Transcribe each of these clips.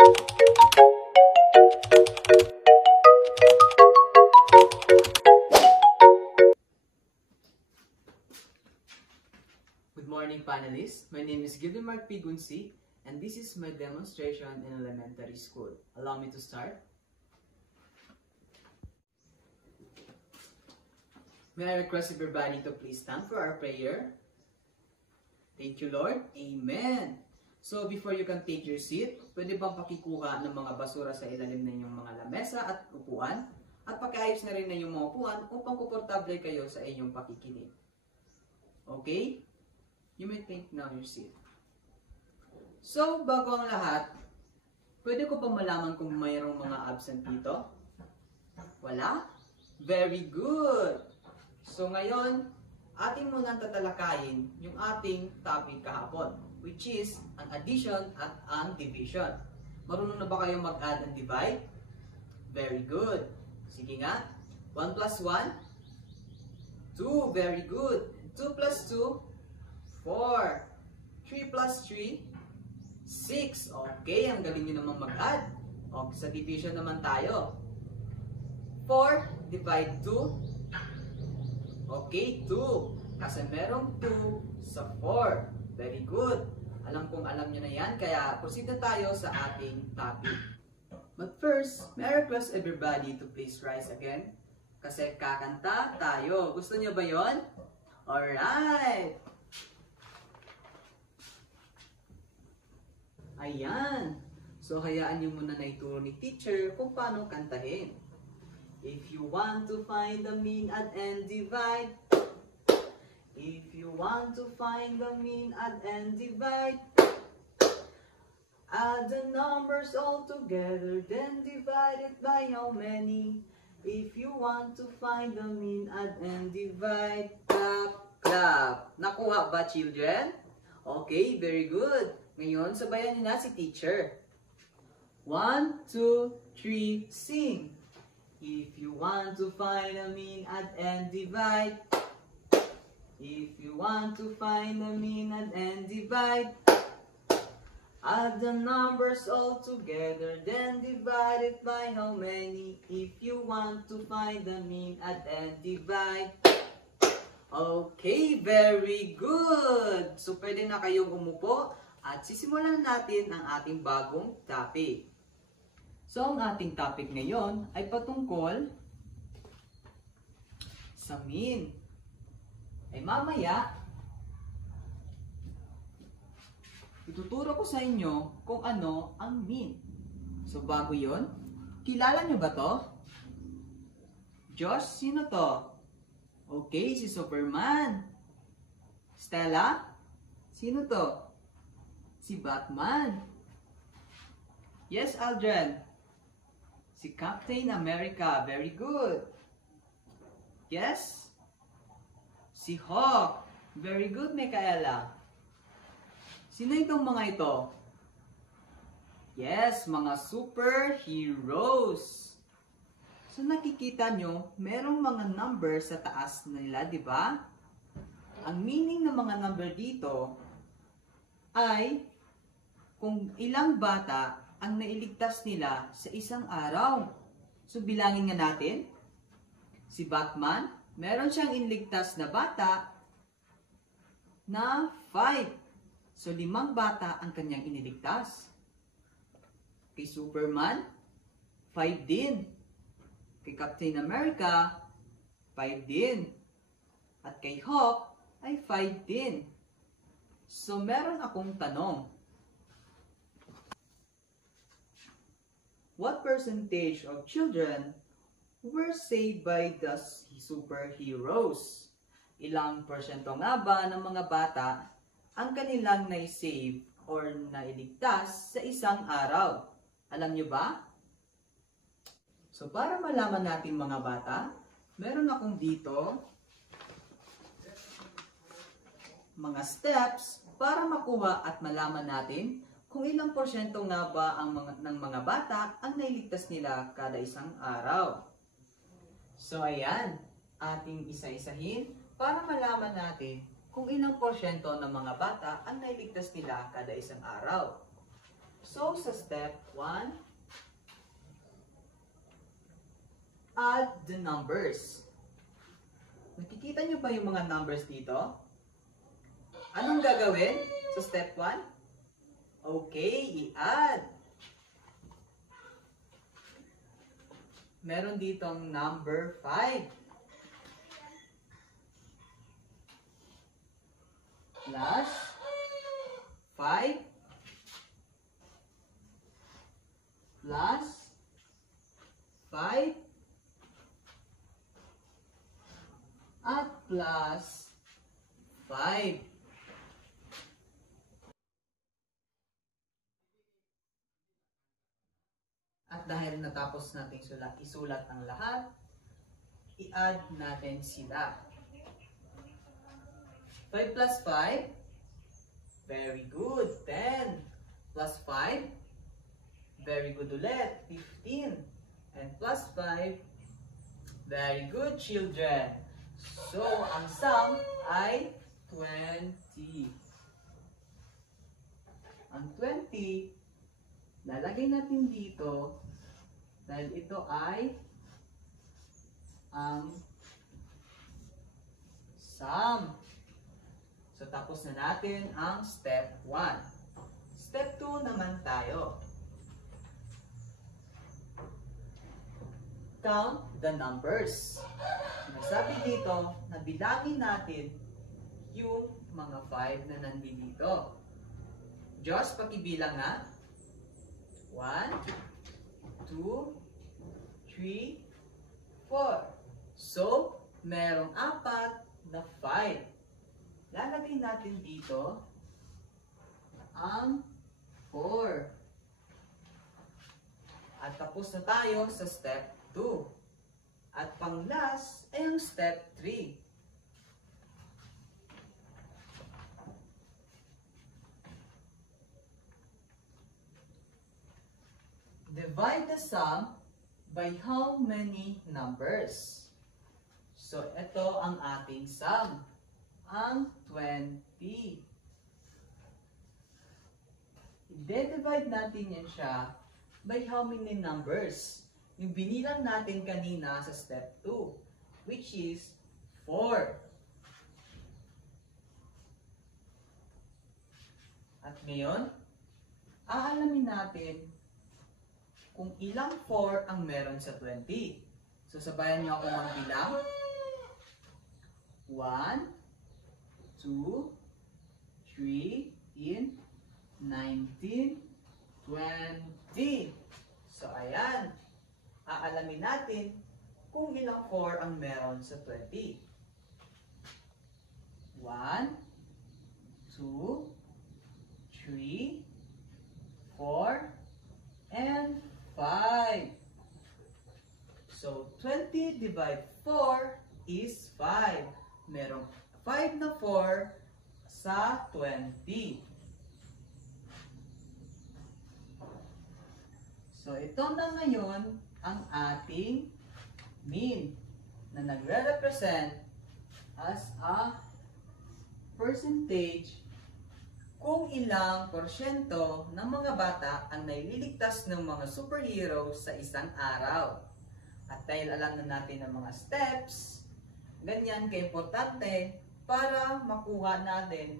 Good morning, panelists. My name is Gildemark P. Gunsi, and this is my demonstration in elementary school. Allow me to start. May I request everybody to please stand for our prayer? Thank you, Lord. Amen. So, before you can take your seat, pwede bang pakikuha ng mga basura sa ilalim ng inyong mga lamesa at upuan? At pakiayos na rin ng inyong mga upuan upang komportable kayo sa inyong pakikinig. Okay? You may take now your seat. So, bago ang lahat, pwede ko ba malaman kung mayroong mga absent dito? Wala? Very good! So, ngayon, ating munang tatalakayin yung ating topic kahapon, which is ang addition at ang division. Marunong na ba kayo mag-add and divide? Very good. Sige nga. 1 plus 1? 2. Very good. 2 plus 2? 4. 3 plus 3? 6. Okay, ang galing nyo naman mag-add. Okay, sa division naman tayo. 4 divide 2. Okay, 2. Kasi merong 2 sa 4. Very good. Alam kong alam nyo na yan, kaya proceed na tayo sa ating topic. But first, may I request everybody to please rise again? Kasi kakanta tayo. Gusto nyo ba yon? Alright! Ayan. So, hayaan nyo muna na ituro ni teacher kung paano kantahin. If you want to find the mean, add and divide. If you want to find the mean, add and divide. Add the numbers all together, then divide it by how many? If you want to find the mean, add and divide. Clap, clap. Nakuha ba, children? Okay, very good. Ngayon, sabayan niyo na si teacher. 1, 2, 3, sing. If you want to find the mean, add and divide. If you want to find the mean, add and divide. Add the numbers all together, then divide it by how many? If you want to find the mean, add and divide. Okay, very good! So, pwede na kayong umupo at sisimulan natin ang ating bagong topic. So, ang ating topic ngayon ay patungkol sa mean. Ay mamaya, ituturo ko sa inyo kung ano ang mean. So, bago yon, kilala nyo ba to? Josh, sino to? Okay, si Superman. Stella, sino to? Si Batman. Yes, Aldrin. Si Captain America. Very good. Yes. Si Hawk. Very good, Micaela. Sino itong mga ito? Yes, mga superheroes. So nakikita nyo, merong mga number sa taas nila, di ba? Ang meaning ng mga number dito ay kung ilang bata ang nailigtas nila sa isang araw. So, bilangin nga natin. Si Batman, meron siyang iniligtas na bata na 5. So, 5 bata ang kanyang iniligtas. Kay Superman, 5 din. Kay Captain America, 5 din. At kay Hawk, ay 5 din. So, meron akong tanong. What percentage of children were saved by the superheroes? Ilang porsyento nga ba ng mga bata ang kanilang na-save or nailigtas sa isang araw? Alam nyo ba? So, para malaman natin mga bata, meron akong dito mga steps para makuha at malaman natin kung ilang porsyento nga ba ng mga bata ang nailigtas nila kada isang araw. So, ayan, ating isa-isahin para malaman natin kung ilang porsyento ng mga bata ang nailigtas nila kada isang araw. So, sa step 1, add the numbers. Nakikita nyo ba yung mga numbers dito? Anong gagawin sa step 1? Okay, i-add. Meron ditong number 5. Plus 5 plus 5 at plus 5. At dahil natapos nating isulat ang lahat, i-add natin sila. 5 plus 5, very good, 10. Plus 5, very good ulit, 15. And plus 5, very good children. So, ang sum ay 20. Ang 20, lalagay natin dito dahil ito ay ang sum. So, tapos na natin ang step 1. Step 2 naman tayo. Count the numbers. Sinasabi dito na bilangin natin yung mga 5 na nandito. Diyos, pakibilang nga. 1, 2, 3, 4. So, merong 4 na 5. Lalagay natin dito ang 4. At tapos na tayo sa step 2. At pang last ay ang step 3. Divide the sum by how many numbers? So, ito ang ating sum. Ang 20. I-divide natin yan siya by how many numbers? Yung binilang natin kanina sa step 2, which is 4. At ngayon, aalamin natin kung ilang 4 ang meron sa 20. So, sabayan niyo ako magbilang. 1, 2, 3, 19, 20. So, ayan. Aalamin natin kung ilang 4 ang meron sa 20. 1, 2, 3, 4, and 5. So, 20 divided 4 is 5. Merong 5 na 4 sa 20. So, ito na ngayon ang ating mean na nagre-represent as a percentage kung ilang porsyento ng mga bata ang naililigtas ng mga superhero sa isang araw. At dahil alam na natin ang mga steps, ganyan ka-importante para makuha natin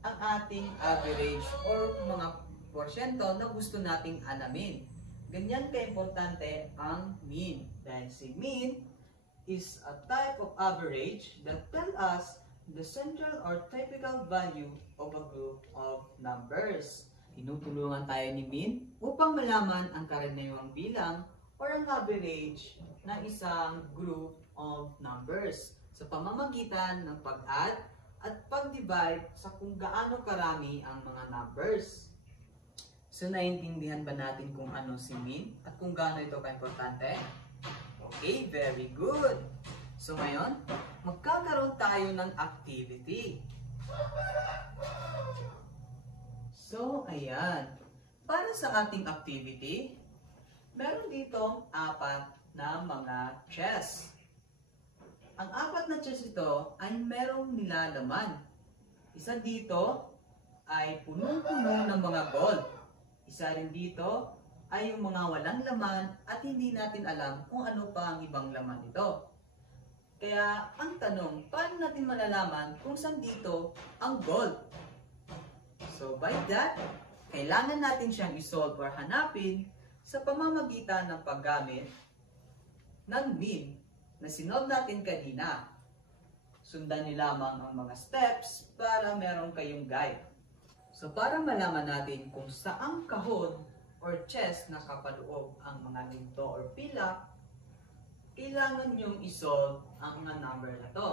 ang ating average or mga porsyento na gusto nating alamin. Ganyan ka-importante ang mean. Dahil si mean is a type of average that tell us the central or typical value of a group of numbers. Tinutulungan tayo ni mean upang malaman ang karaniwang bilang or ang average ng isang group of numbers sa pamamagitan ng pag-add at pag-divide sa kung gaano karami ang mga numbers. So, naiintindihan ba natin kung ano si mean at kung gaano ito ka-importante? Okay, very good. So, ngayon, magkakaroon tayo ng activity. So, ayan. Para sa ating activity, meron dito 4 na mga chess. Ang 4 na chess ito ay merong nilalaman. Isa dito ay punong-puno ng mga gold. Isa rin dito ay yung mga walang laman at hindi natin alam kung ano pa ang ibang laman nito. Kaya ang tanong, paano natin malalaman kung saan dito ang gold? So by that, kailangan natin siyang isolve or hanapin sa pamamagitan ng paggamit ng mean na sinolve natin kanina. Sundan niyo lamang ang mga steps para meron kayong guide. So para malaman natin kung saang kahon or chest nakapaloob ang mga ginto or pilak, kailangan nyong isolve ang mga number na to.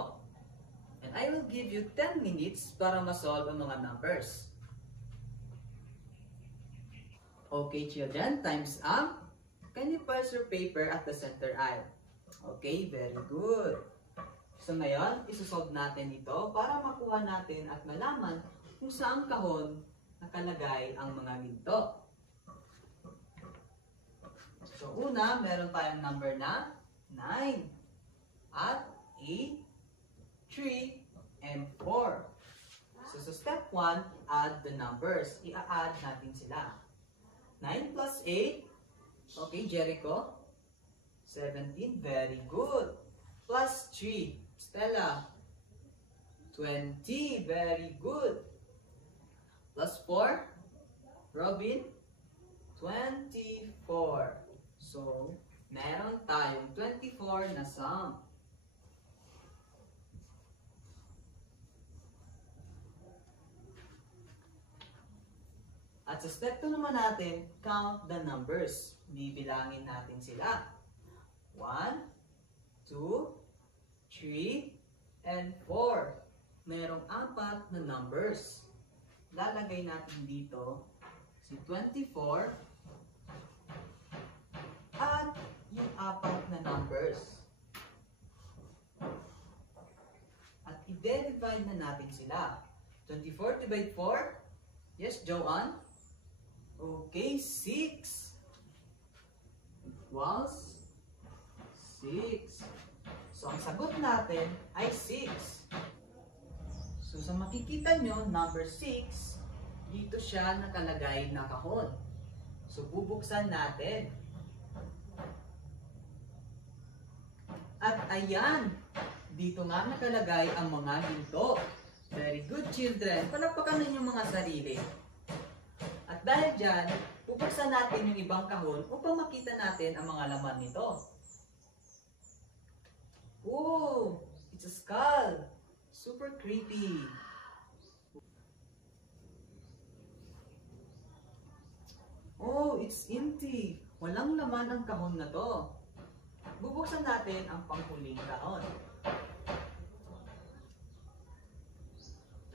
And I will give you 10 minutes para masolve ang mga numbers. Okay children, time's up. Can you pass your paper at the center aisle? Okay, very good. So ngayon, isosolve natin ito para makuha natin at malaman kung saan kahon nakalagay ang mga ginto. So una, meron tayong number na 9 at 8, 3, and 4. So sa step 1, add the numbers. I-add natin sila. 9 plus 8, okay Jericho, 17, very good. Plus 3, Stella, 20, very good. Plus 4, Robin, 24. So, meron tayong 24 na sum. At sa step 2 naman natin, count the numbers. Bibilangin natin sila. 1, 2, 3, and 4. Merong 4 na numbers. Lalagay natin dito si 24 at yung 4 na numbers. At i-divide na natin sila. 24 divide 4. Yes, Joanne? Okay, 6. Equals 6. So, ang sagot natin ay 6. So, sa makikita nyo, number 6, dito siya nakalagay na kahon. So, bubuksan natin. At ayan, dito nga nakalagay ang mga ginto. Very good children. Palakpakan ninyo mga sarili. At dahil dyan, bubuksan natin yung ibang kahon upang makita natin ang mga laman nito. Oh, it's a skull. Super creepy. Oh, it's empty. Walang laman ang kahon na to. Bubuksan natin ang panghuling kahon.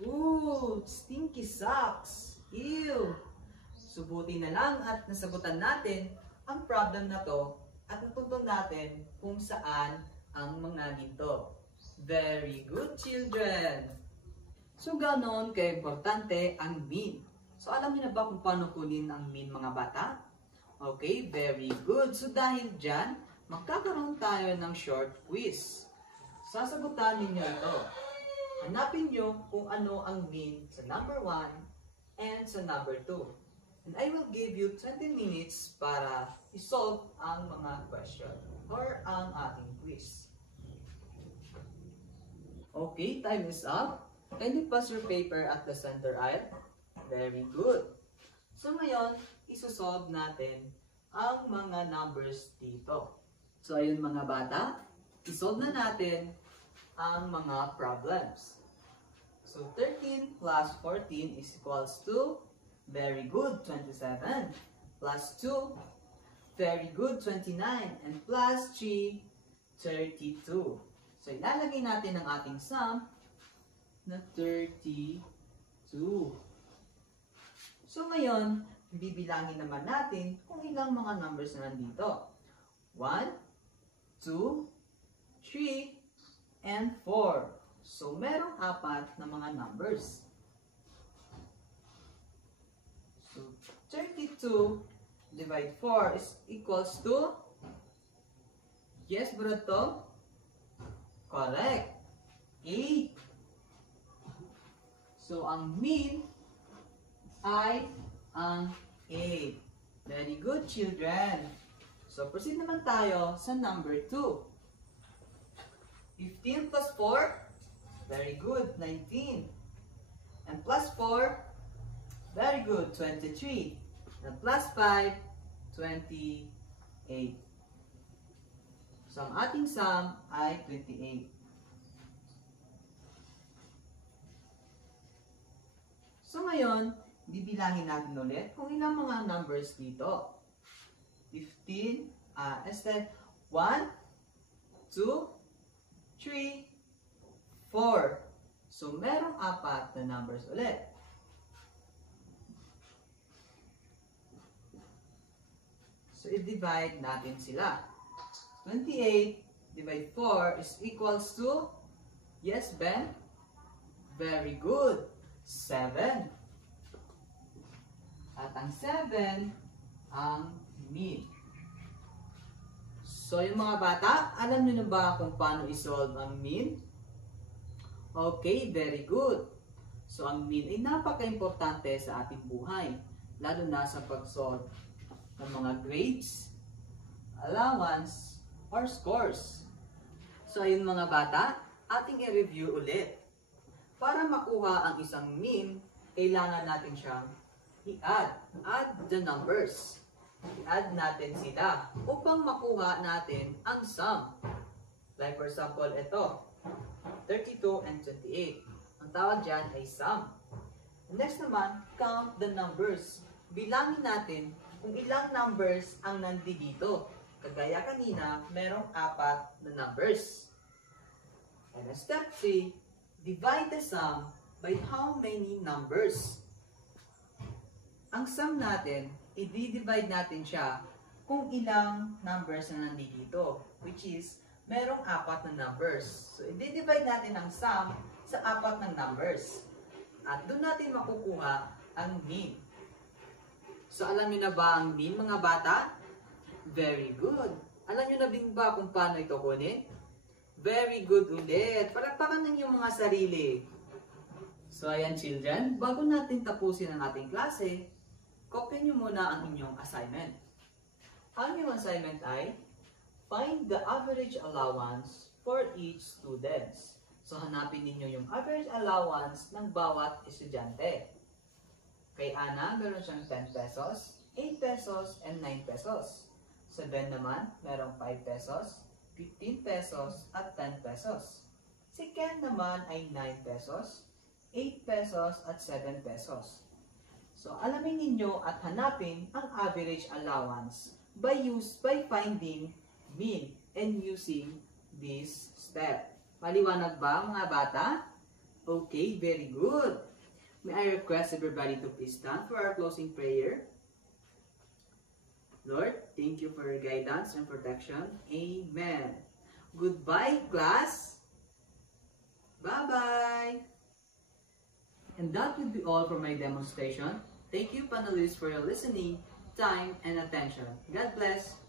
Ooh, stinky socks. Ew. Subuti na lang at nasagutan natin ang problem na to at natuntun natin kung saan ang mga ginto. Very good children! So ganon ka-importante ang mean. So alam niyo na ba kung paano kunin ang mean mga bata? Okay, very good. So dahil dyan, magkakaroon tayo ng short quiz. Sasagutan ninyo ito. Hanapin nyo kung ano ang mean sa number 1 and sa number 2. And I will give you 20 minutes para isolve ang mga question or ang ating quiz. Okay, time is up. Can you pass your paper at the center aisle? Very good. So ngayon, isosolve natin ang mga numbers dito. So ayun mga bata, isolve na natin ang mga problems. So 13 plus 14 is equals to, very good, 27. Plus 2, very good, 29. And plus 3, 32. So ilalagay natin ang ating sum na 32. So ngayon, bibilangin naman natin kung ilang mga numbers na nandito. 1, 2, 3, and 4. So merong 4 na mga numbers. So 32 divide 4 is equals to, yes, Bruto? Correct. 8. So ang mean ay ang 8. Very good, children. So, proceed naman tayo sa number 2. 15 plus 4. Very good, 19. And plus 4. Very good, 23. And plus 5, 28. So, ang ating sum ay 28. So, ngayon, bibilangin natin ulit kung ilang mga numbers dito. 15, 1, 2, 3, 4. So, merong 4 na numbers ulit. So, i-divide natin sila. 28 divided 4 is equals to, yes, Ben? Very good. 7. At ang 7, ang mean. So, yung mga bata, alam niyo na ba kung paano isolve ang mean? Okay, very good. So, ang mean ay napaka-importante sa ating buhay, lalo na sa pag-solve ng mga grades, allowance, or scores. So, ayun mga bata, ating i-review ulit. Para makuha ang isang mean, kailangan natin siyang i-add. Add the numbers. I-add natin sila upang makuha natin ang sum. Like for example, ito. 32 and 28. Ang tawag dyan ay sum. Next naman, count the numbers. Bilangin natin kung ilang numbers ang nandito. Kagaya kanina, merong 4 na numbers. And step 3, divide the sum by how many numbers. Ang sum natin, i-divide natin siya kung ilang numbers na nandito, which is, merong 4 na numbers. So, i-divide natin ang sum sa 4 ng numbers. At doon natin makukuha ang mean. So, alam niyo na ba ang mean, mga bata? Very good. Alam niyo na din ba kung paano ito kunin? Very good ulit. Palakpakan ninyo mga sarili. So, ayan children, bago natin tapusin ang ating klase, kopya niyo muna ang inyong assignment. Ang inyong assignment ay, find the average allowance for each student. So, hanapin ninyo yung average allowance ng bawat estudyante. Kay Ana, meron siyang 10 pesos, 8 pesos, and 9 pesos. Sa Ben naman, merong 5 pesos, 15 pesos, at 10 pesos. Si Ken naman ay 9 pesos, 8 pesos, at 7 pesos. So, alamin ninyo at hanapin ang average allowance by finding mean and using this step. Maliwanag ba mga bata? Okay, very good. May I request everybody to please stand for our closing prayer? Lord, thank you for your guidance and protection. Amen. Goodbye, class. Bye-bye. And that will be all for my demonstration. Thank you, panelists, for your listening, time, and attention. God bless.